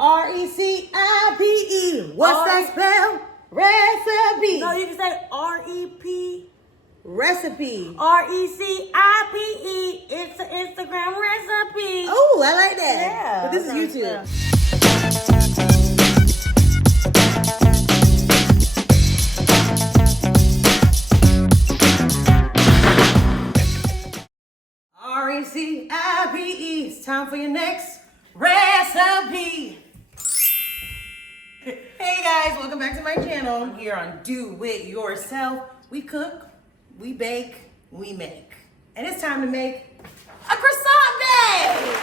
R-E-C-I-P-E. What's that spell? Recipe. No, you can say R-E-P. Recipe. R-E-C-I-P-E. It's an Instagram recipe. Oh, I like that. Yeah. But this is YouTube. R-E-C-I-P-E. It's time for your next recipe. Hey guys, welcome back to my channel. I'm here on Do It Yourself. We cook, we bake, we make. And it's time to make a croissant bake.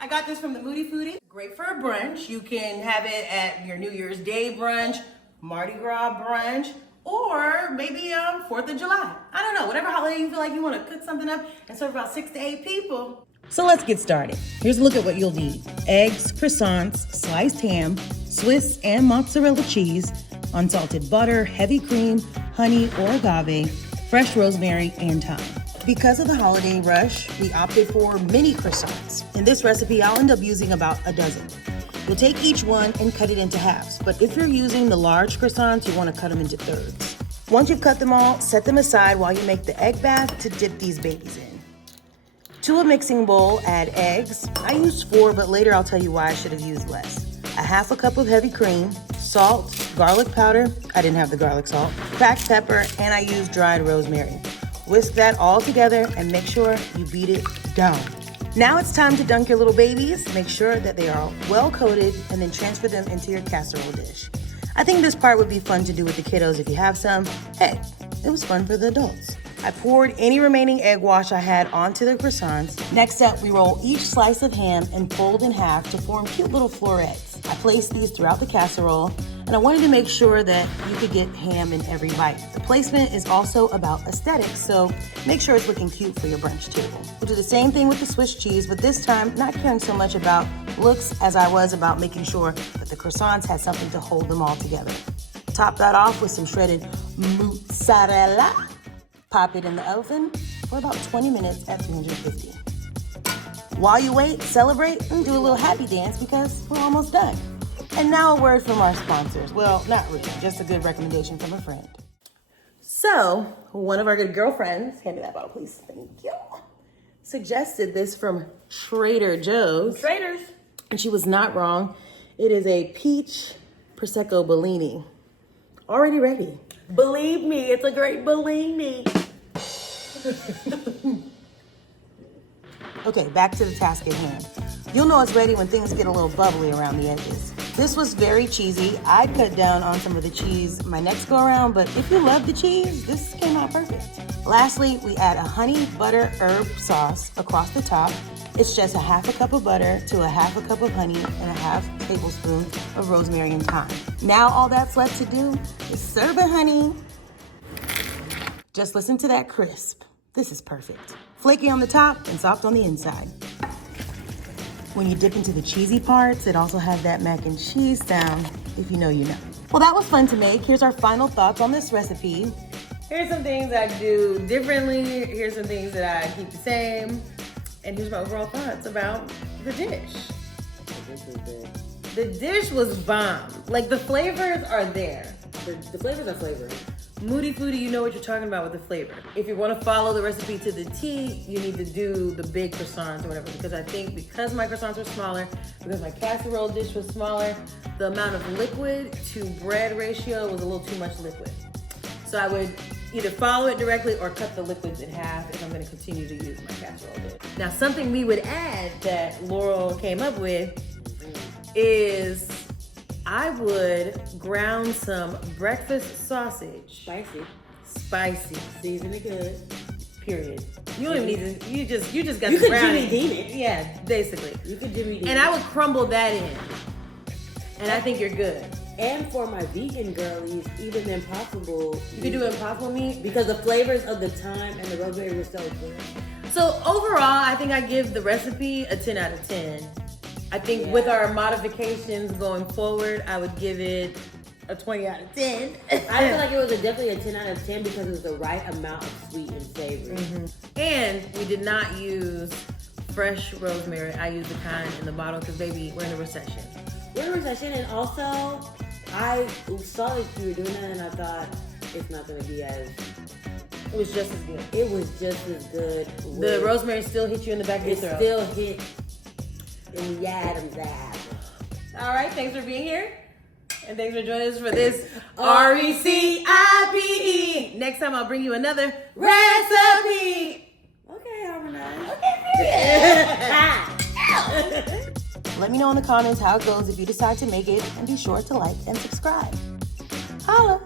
I got this from the Moody Foodie. Great for a brunch. You can have it at your New Year's Day brunch, Mardi Gras brunch, or maybe 4th of July. I don't know, whatever holiday you feel like you want to cook something up and serve about 6 to 8 people. So let's get started. Here's a look at what you'll need. Eggs, croissants, sliced ham, Swiss and mozzarella cheese, unsalted butter, heavy cream, honey or agave, fresh rosemary, and thyme. Because of the holiday rush, we opted for mini croissants. In this recipe, I'll end up using about a dozen. You'll take each one and cut it into halves, but if you're using the large croissants, you want to cut them into thirds. Once you've cut them all, set them aside while you make the egg bath to dip these babies in. To a mixing bowl, add eggs. I used 4, but later I'll tell you why I should have used less. A half a cup of heavy cream, salt, garlic powder, I didn't have the garlic salt, cracked pepper, and I used dried rosemary. Whisk that all together and make sure you beat it down. Now it's time to dunk your little babies. Make sure that they are well coated and then transfer them into your casserole dish. I think this part would be fun to do with the kiddos if you have some. Hey, it was fun for the adults. I poured any remaining egg wash I had onto the croissants. Next up, we roll each slice of ham and fold in half to form cute little florets. I placed these throughout the casserole, and I wanted to make sure that you could get ham in every bite. The placement is also about aesthetics, so make sure it's looking cute for your brunch table. We'll do the same thing with the Swiss cheese, but this time not caring so much about looks as I was about making sure that the croissants had something to hold them all together. Top that off with some shredded mozzarella. Pop it in the oven for about 20 minutes at 350. While you wait, celebrate and do a little happy dance because we're almost done. And now a word from our sponsors. Well, not really, just a good recommendation from a friend. So, one of our good girlfriends, hand me that bottle please, thank you, suggested this from Trader Joe's. Traders. And she was not wrong. It is a peach Prosecco Bellini. Already ready. Believe me, it's a great Bellini. Okay, back to the task at hand. You'll know it's ready when things get a little bubbly around the edges. This was very cheesy. I cut down on some of the cheese my next go around, but if you love the cheese, this came out perfect. Lastly, we add a honey butter herb sauce across the top. It's just a half a cup of butter to a half a cup of honey and a half tablespoon of rosemary and thyme. Now all that's left to do is serve it, honey. Just listen to that crisp. This is perfect. Flaky on the top and soft on the inside. When you dip into the cheesy parts, it also has that mac and cheese sound. If you know, you know. Well, that was fun to make. Here's our final thoughts on this recipe. Here's some things I do differently. Here's some things that I keep the same. And here's my overall thoughts about the dish. The dish was bomb. Like, the flavors are there. The flavors are flavoring. Moody Foodie, you know what you're talking about with the flavor. If you want to follow the recipe to the T, you need to do the big croissants or whatever, because I think because my croissants were smaller, because my casserole dish was smaller, the amount of liquid to bread ratio was a little too much liquid. So I would either follow it directly or cut the liquids in half if I'm going to continue to use my casserole dish. Now, something we would add that Laurel came up with is I would ground some breakfast sausage. Spicy. Season it good. Period. You don't even need to, you just got you to could ground Jimmy it. Dean it. Yeah, basically. You could Jimmy Dean And I would crumble that in. And I think you're good. And for my vegan girlies, even the Impossible. You could do Impossible meat. Because the flavors of the thyme and the rosemary were so good. So overall, I think I give the recipe a 10 out of 10. I think with our modifications going forward, I would give it a 20 out of 10. I feel like it was definitely a 10 out of 10 because it was the right amount of sweet and savory. And we did not use fresh rosemary. I use the kind in the bottle because, baby, we're in a recession. We're in a recession, and also, I saw that you were doing that, and I thought it's not going to be as... It was just as good. It was just as good. The rosemary still hit you in the back of your throat. It still hit in the Adam's apple. All right, thanks for being here. And thanks for joining us for this RECIPE. Next time I'll bring you another recipe. Okay, harmonize. Okay, Let me know in the comments how it goes if you decide to make it, and be sure to like and subscribe. Holla!